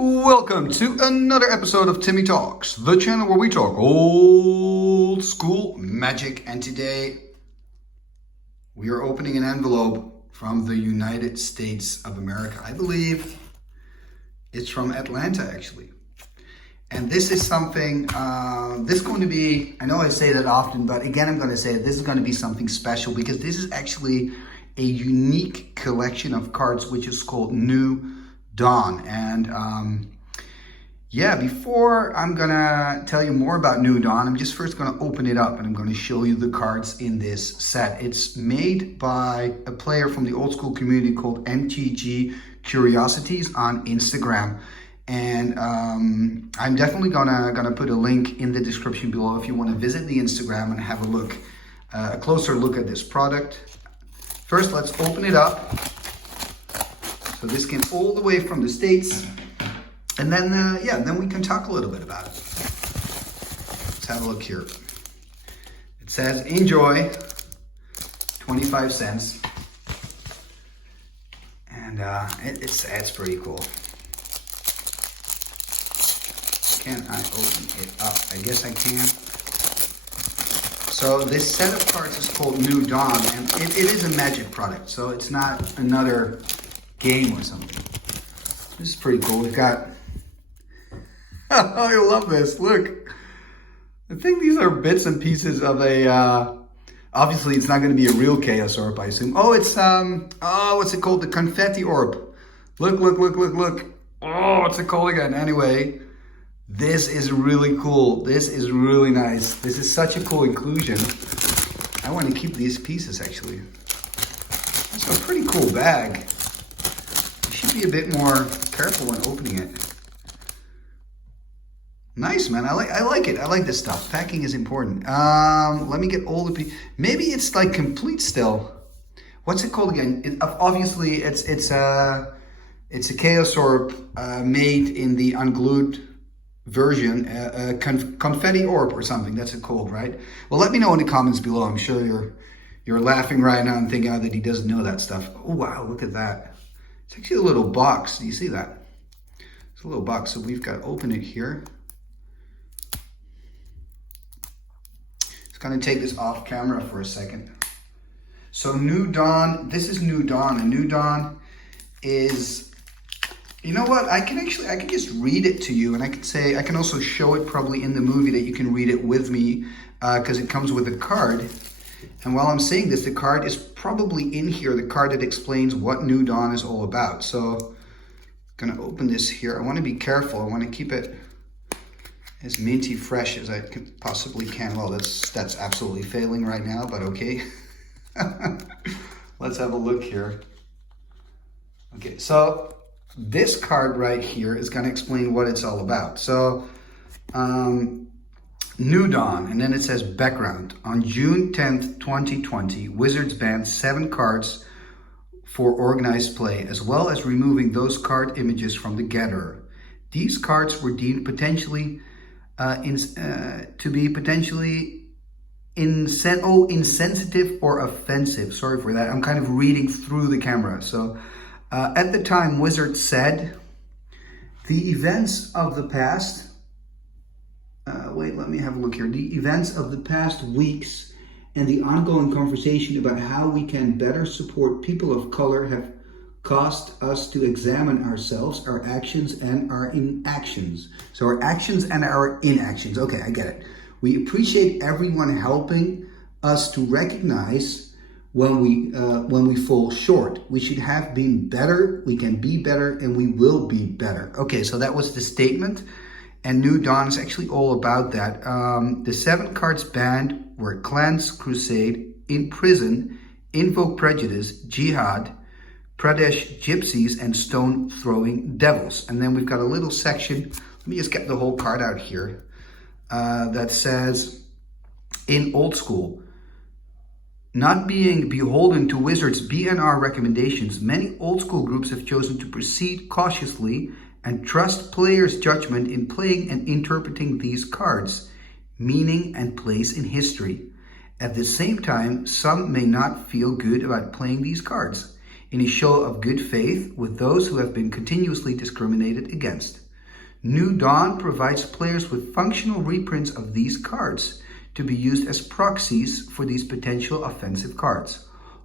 Welcome to another episode of Timmy Talks, the channel where we talk old school magic. And today we are opening an envelope from the United States of America. I believe it's from Atlanta, actually. And this is something, this is going to be, I know I say that often, but again, I'm going to say this is going to be something special because this is actually a unique collection of cards, which is called New Dawn. And yeah, before I'm gonna tell you more about New Dawn, I'm just first gonna open it up and I'm gonna show you the cards in this set. It's made by a player from the old school community called MTG Curiosities on Instagram. And I'm definitely gonna put a link in the description below if you want to visit the Instagram and have a look, a closer look at this product. First, let's open it up. So this came all the way from the States. And then, then we can talk a little bit about it. Let's have a look here. It says, enjoy, 25 cents. And it's pretty cool. Can I open it up? I guess I can. So this set of cards is called New Dawn, and it is a magic product. So it's not another game or something. This is pretty cool. We've got, I love this, look. I think these are bits and pieces of a, obviously it's not going to be a real Chaos Orb, I assume. Oh, it's, what's it called? The Confetti Orb. Look. Oh, what's it called again? Anyway, this is really cool. This is really nice. This is such a cool inclusion. I want to keep these pieces, actually. It's a pretty cool bag. Be a bit more careful when opening it. Nice, man. I like it. I like this stuff. Packing is important. Let me get all the pieces. Maybe it's like complete still. What's it called again? Obviously, it's a Chaos Orb made in the unglued version, Confetti Orb or something. That's it called, right? Well, let me know in the comments below. I'm sure you're laughing right now and thinking that he doesn't know that stuff. Oh wow, look at that. It's actually a little box. Do you see that? It's a little box. So we've got to open it here. Just going to take this off camera for a second. So New Dawn, this is New Dawn. And New Dawn is, you know what? I can just read it to you. And I can also show it probably in the movie that you can read it with me because it comes with a card. And while I'm saying this, the card is probably in here, the card that explains what New Dawn is all about. So I'm gonna open this here. I wanna be careful. I wanna keep it as minty fresh as I possibly can. Well, that's absolutely failing right now, but okay. Let's have a look here. Okay, so this card right here is gonna explain what it's all about. So, New Dawn, and then it says background. On June 10th, 2020, Wizards banned 7 cards for organized play, as well as removing those card images from the Gatherer. These cards were deemed potentially insensitive or offensive. Sorry for that. I'm kind of reading through the camera. So at the time, Wizards said, the events of the past, let me have a look here. The events of the past weeks and the ongoing conversation about how we can better support people of color have caused us to examine ourselves, our actions, and our inactions. So our actions and our inactions. Okay, I get it. We appreciate everyone helping us to recognize when we fall short. We should have been better, we can be better, and we will be better. Okay, so that was the statement. And New Dawn is actually all about that. The 7 cards banned were Cleanse, Crusade, Imprison, Invoke Prejudice, Jihad, Pradesh Gypsies, and Stone Throwing Devils. And then we've got a little section, let me just get the whole card out here, that says, in old school, not being beholden to Wizards' BNR recommendations, many old school groups have chosen to proceed cautiously and trust players' judgment in playing and interpreting these cards, meaning and place in history. At the same time, some may not feel good about playing these cards. in a show of good faith with those who have been continuously discriminated against. New Dawn provides players with functional reprints of these cards to be used as proxies for these potential offensive cards.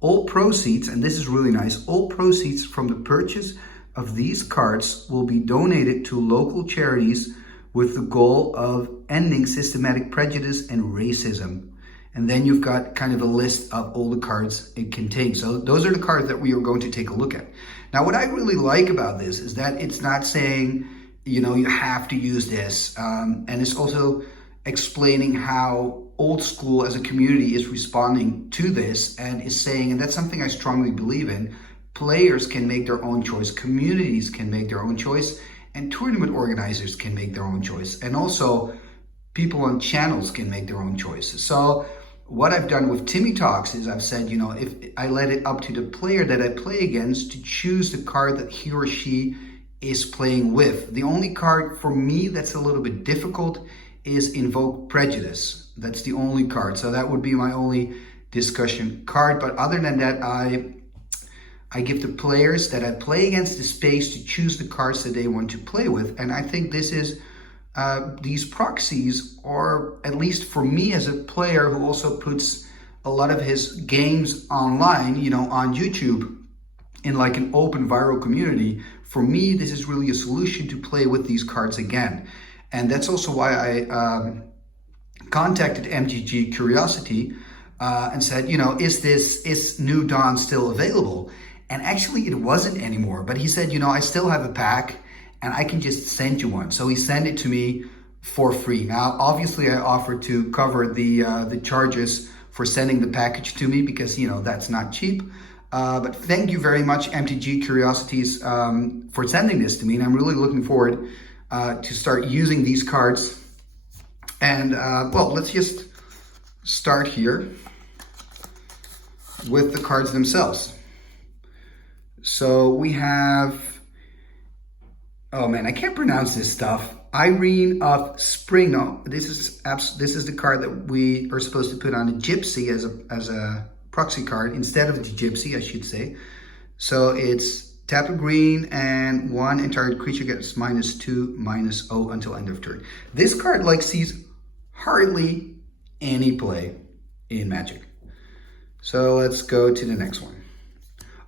All proceeds, and this is really nice, all proceeds from the purchase of these cards will be donated to local charities with the goal of ending systematic prejudice and racism. And then you've got kind of a list of all the cards it contains. So those are the cards that we are going to take a look at. Now, what I really like about this is that it's not saying, you know, you have to use this. And it's also explaining how Old School as a community is responding to this and is saying, and that's something I strongly believe in, players can make their own choice, communities can make their own choice, and tournament organizers can make their own choice. And also people on channels can make their own choices. So what I've done with Timmy Talks is I've said, you know, if I let it up to the player that I play against to choose the card that he or she is playing with. The only card for me that's a little bit difficult is Invoke Prejudice. That's the only card. So that would be my only discussion card. But other than that, I give the players that I play against the space to choose the cards that they want to play with. And I think this is, these proxies, or at least for me as a player who also puts a lot of his games online, you know, on YouTube in like an open viral community, for me, this is really a solution to play with these cards again. And that's also why I contacted MTG Curiosity and said, you know, is New Dawn still available? And actually it wasn't anymore, but he said, you know, I still have a pack and I can just send you one. So he sent it to me for free. Now, obviously I offered to cover the charges for sending the package to me because, you know, that's not cheap. But thank you very much, MTG Curiosities, for sending this to me. And I'm really looking forward to start using these cards. And well, let's just start here with the cards themselves. So we have, oh man, I can't pronounce this stuff. Irene of Spring. No, this is the card that we are supposed to put on a Gypsy as a proxy card instead of the Gypsy, I should say. So it's tap a green and one entire creature gets -2/-0 until end of turn. This card like sees hardly any play in Magic. So let's go to the next one.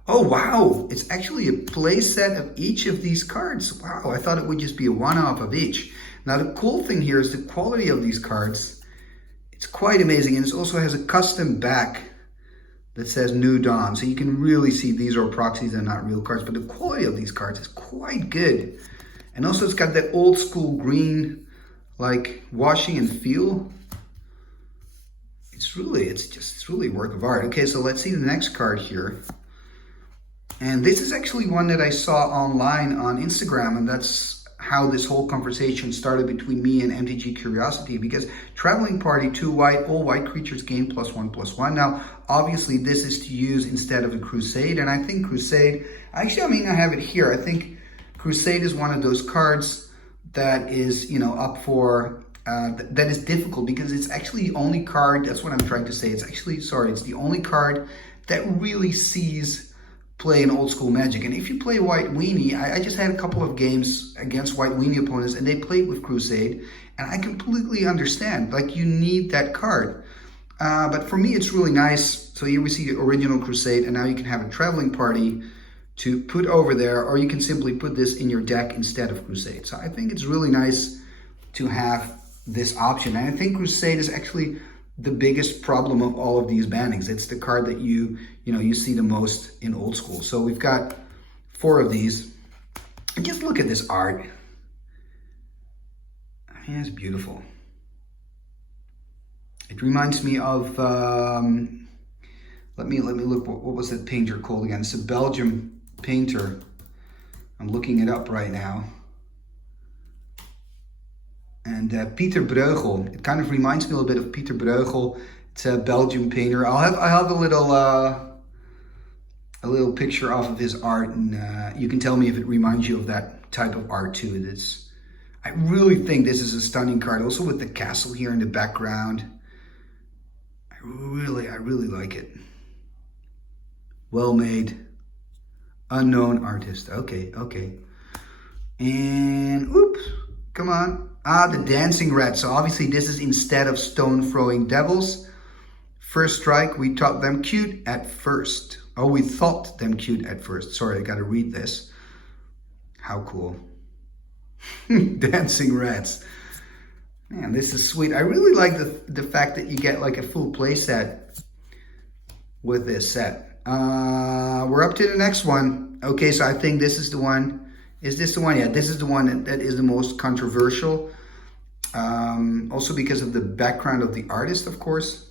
Oh, wow. It's actually a play set of each of these cards. Wow, I thought it would just be a one-off of each. Now, the cool thing here is the quality of these cards. It's quite amazing. And it also has a custom back that says New Dawn. So you can really see these are proxies and not real cards. But the quality of these cards is quite good. And also it's got that old school green, like washing and feel. It's really a work of art. Okay, so let's see the next card here. And this is actually one that I saw online on Instagram, and that's how this whole conversation started between me and MTG Curiosity, because Traveling Party, 2 white, all white creatures gain +1/+1. Now, obviously this is to use instead of the Crusade, and I think Crusade, actually, I mean, I have it here. I think Crusade is one of those cards that is, you know, up for, that is difficult because it's actually the only card, that's what I'm trying to say. It's actually, sorry, it's the only card that really sees play in Old School Magic. And if you play White Weenie, I just had a couple of games against White Weenie opponents and they played with Crusade, and I completely understand, like, you need that card. But for me, it's really nice. So here we see the original Crusade, and now you can have a Traveling Party to put over there, or you can simply put this in your deck instead of Crusade. So I think it's really nice to have this option. And I think Crusade is actually the biggest problem of all of these bannings. It's the card that you see the most in Old School. So we've got 4 of these. And just look at this art. I mean, it's beautiful. It reminds me of, let me look, what was that painter called again? It's a Belgian painter. I'm looking it up right now. And Pieter Bruegel. It kind of reminds me a little bit of Pieter Bruegel. It's a Belgian painter. I'll have a little picture off of his art, and you can tell me if it reminds you of that type of art too. I really think this is a stunning card. Also with the castle here in the background. I really like it. Well made. Unknown artist. Okay. And oops. Come on. Ah, the dancing rat. So obviously this is instead of stone throwing devils. First strike, we thought them cute at first. Oh, we thought them cute at first. Sorry, I gotta read this. How cool. Dancing rats. Man, this is sweet. I really like the fact that you get like a full play set with this set. We're up to the next one. Okay, so I think this is the one. Is this the one? Yeah, this is the one that is the most controversial. Also because of the background of the artist, of course.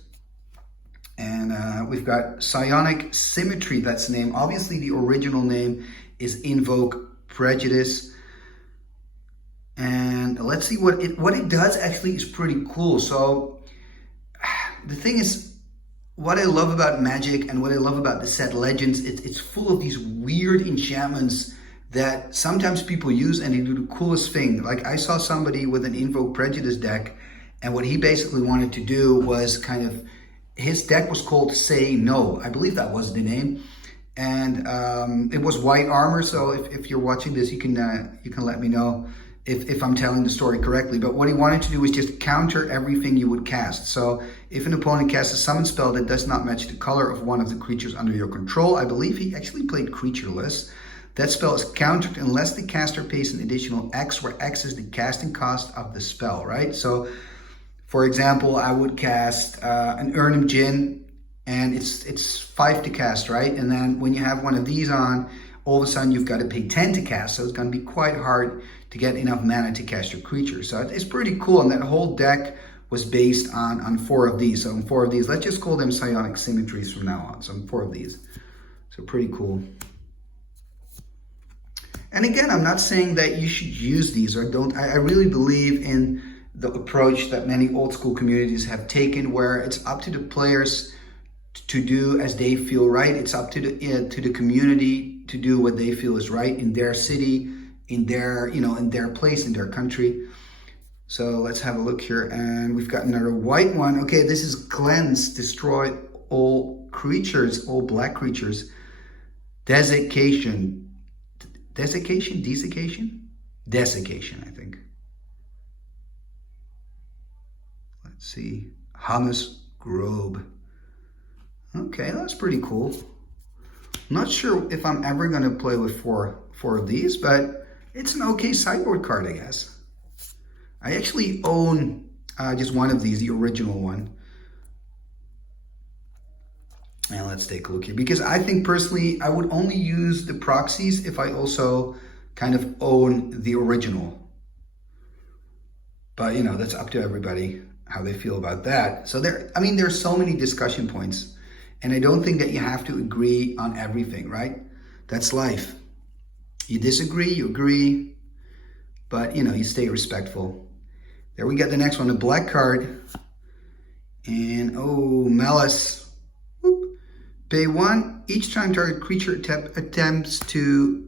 And we've got Psionic Symmetry, that's the name. Obviously, the original name is Invoke Prejudice. And let's see what it does actually is pretty cool. So the thing is, what I love about Magic and what I love about the set Legends, it's full of these weird enchantments that sometimes people use and they do the coolest thing. Like I saw somebody with an Invoke Prejudice deck, and what he basically wanted to do was kind of, his deck was called Say No. I believe that was the name. And it was white armor, so if you're watching this, you can let me know if I'm telling the story correctly. But what he wanted to do was just counter everything you would cast. So if an opponent casts a summon spell that does not match the color of one of the creatures under your control, I believe he actually played Creatureless, that spell is countered unless the caster pays an additional X, where X is the casting cost of the spell, right? So for example, I would cast an Urnum Djinn, and it's 5 to cast, right? And then when you have one of these on, all of a sudden you've got to pay 10 to cast. So it's going to be quite hard to get enough mana to cast your creature. So it's pretty cool. And that whole deck was based on 4 of these. So on 4 of these, let's just call them Psionic Symmetries from now on. So on 4 of these. So pretty cool. And again, I'm not saying that you should use these or don't. I really believe in the approach that many old school communities have taken, where it's up to the players to do as they feel right. It's up to the community to do what they feel is right in their city, in their, in their place, in their country. So let's have a look here, and we've got another white one. Okay, this is Cleanse, destroy all creatures, all black creatures. Desiccation, I think. Let's see, Hummus Grobe. Okay, that's pretty cool. Not sure if I'm ever going to play with four of these, but it's an okay sideboard card, I guess. I actually own just one of these, the original one. And let's take a look here, because I think personally I would only use the proxies if I also kind of own the original. But that's up to everybody how they feel about that. So there's so many discussion points. And I don't think that you have to agree on everything, right? That's life. You disagree, you agree, but you stay respectful. There we get the next one, a black card. And Malice. Whoop. Pay 1. Each time target creature attempts to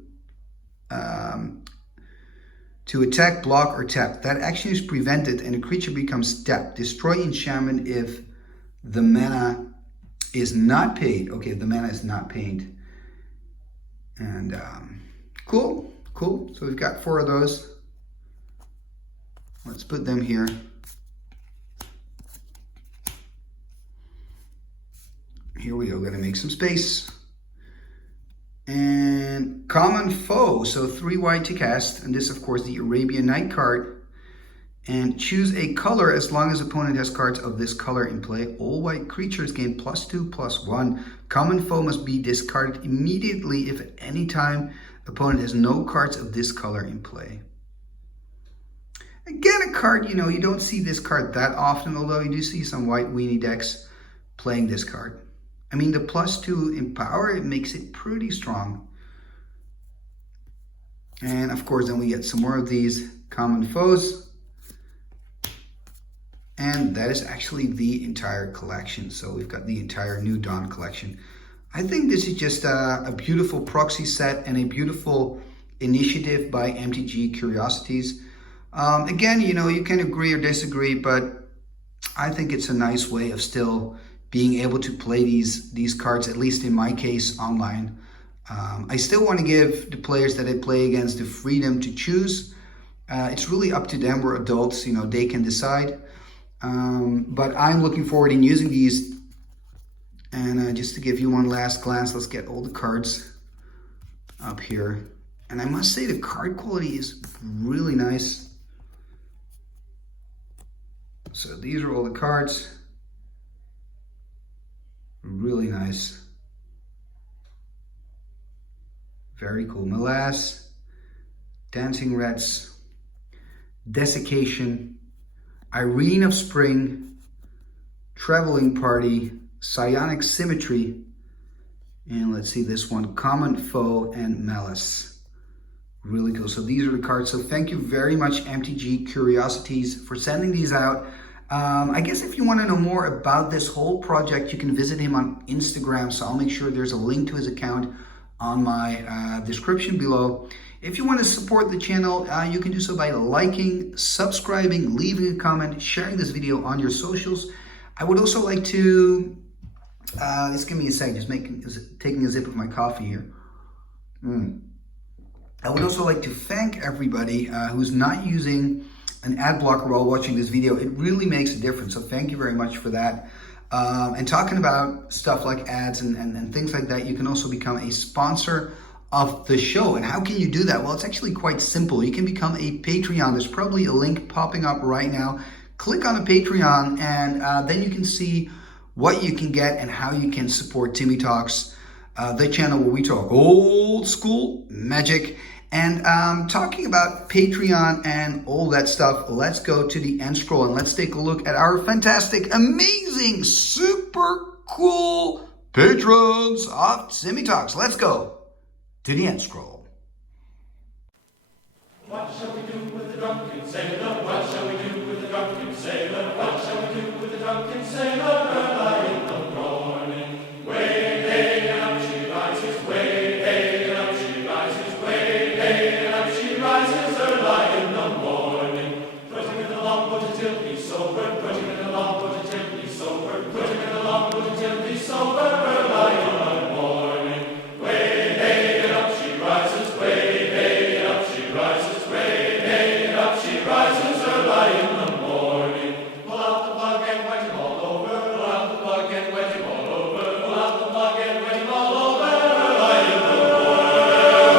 attack, block, or tap, that action is prevented and the creature becomes tapped. Destroy enchantment if the mana is not paid. Okay, the mana is not paid. And cool. So we've got 4 of those. Let's put them here. Here we go, gotta make some space. And Common Foe, so 3 white to cast. And this, of course, the Arabian Night card. And choose a color as long as opponent has cards of this color in play. All white creatures gain +2/+1. Common Foe must be discarded immediately if at any time opponent has no cards of this color in play. Again, a card, you don't see this card that often, although you do see some white weenie decks playing this card. I mean, the +2 in power, it makes it pretty strong. And of course, then we get some more of these Common Foes. And that is actually the entire collection. So we've got the entire New Dawn collection. I think this is just a beautiful proxy set and a beautiful initiative by MTG Curiosities. Again, you can agree or disagree, but I think it's a nice way of still being able to play these cards, at least in my case, online. I still want to give the players that I play against the freedom to choose. It's really up to them. We're adults, you know, they can decide. But I'm looking forward in using these. And just to give you one last glance, let's get all the cards up here. And I must say the card quality is really nice. So these are all the cards. Really nice. Very cool. Melasse, Dancing Reds, Desiccation, Irene of Spring, Traveling Party, Psionic Symmetry, and let's see this one, Common Foe and Malice. Really cool. So these are the cards. So thank you very much, MTG Curiosities, for sending these out. I guess if you want to know more about this whole project, you can visit him on Instagram. So I'll make sure there's a link to his account on my description below. If you want to support the channel, you can do so by liking, subscribing, leaving a comment, sharing this video on your socials. I would also like to, just give me a second, just taking a sip of my coffee here. I would also like to thank everybody who's not using an ad blocker while watching this video. It really makes a difference, so thank you very much for that. And talking about stuff like ads and things like that, you can also become a sponsor of the show. And how can you do that? Well, it's actually quite simple. You can become a Patreon. There's probably a link popping up right now. Click on a Patreon and then you can see what you can get and how you can support Timmy Talks, the channel where we talk old school magic. And talking about Patreon and all that stuff, let's go to the end scroll and let's take a look at our fantastic, amazing, super cool patrons of Timmy Talks. Let's go to the end scroll. What shall we do with the drunken sailor? What shall we do with the drunken sailor? What shall we do with the drunken sailor? Early in the morning, way hey, and up she rises, way hey, and up she rises, way hey, and up she rises, early in the morning. Put him in the longboat until he's sober, put him in the longboat until he's sober, put him in the longboat until he's sober, early in the morning. Way hey, and up she rises, way hey, and up she rises, way hey, and up she rises, early in the morning. Pull out the plug and wet him all over, pull out the plug and wet him all over, pull out the plug and wet him all over, early in the morning.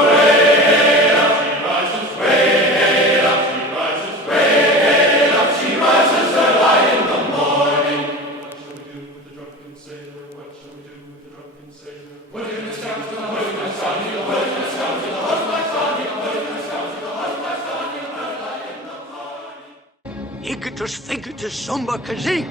Way hey, and up she rises, way hey, and up she rises, way hey, and up she rises, early in the morning. What shall we do with the drunken sailor? What shall we do with the drunken sailor? Put him in the scoundrel, put him in the scoundrel, put him in the scoundrel, put him in the scoundrel, put him in the scoundrel, put him in the scoundrel, early in the morning. Igitus, figitus, sumba, kazee.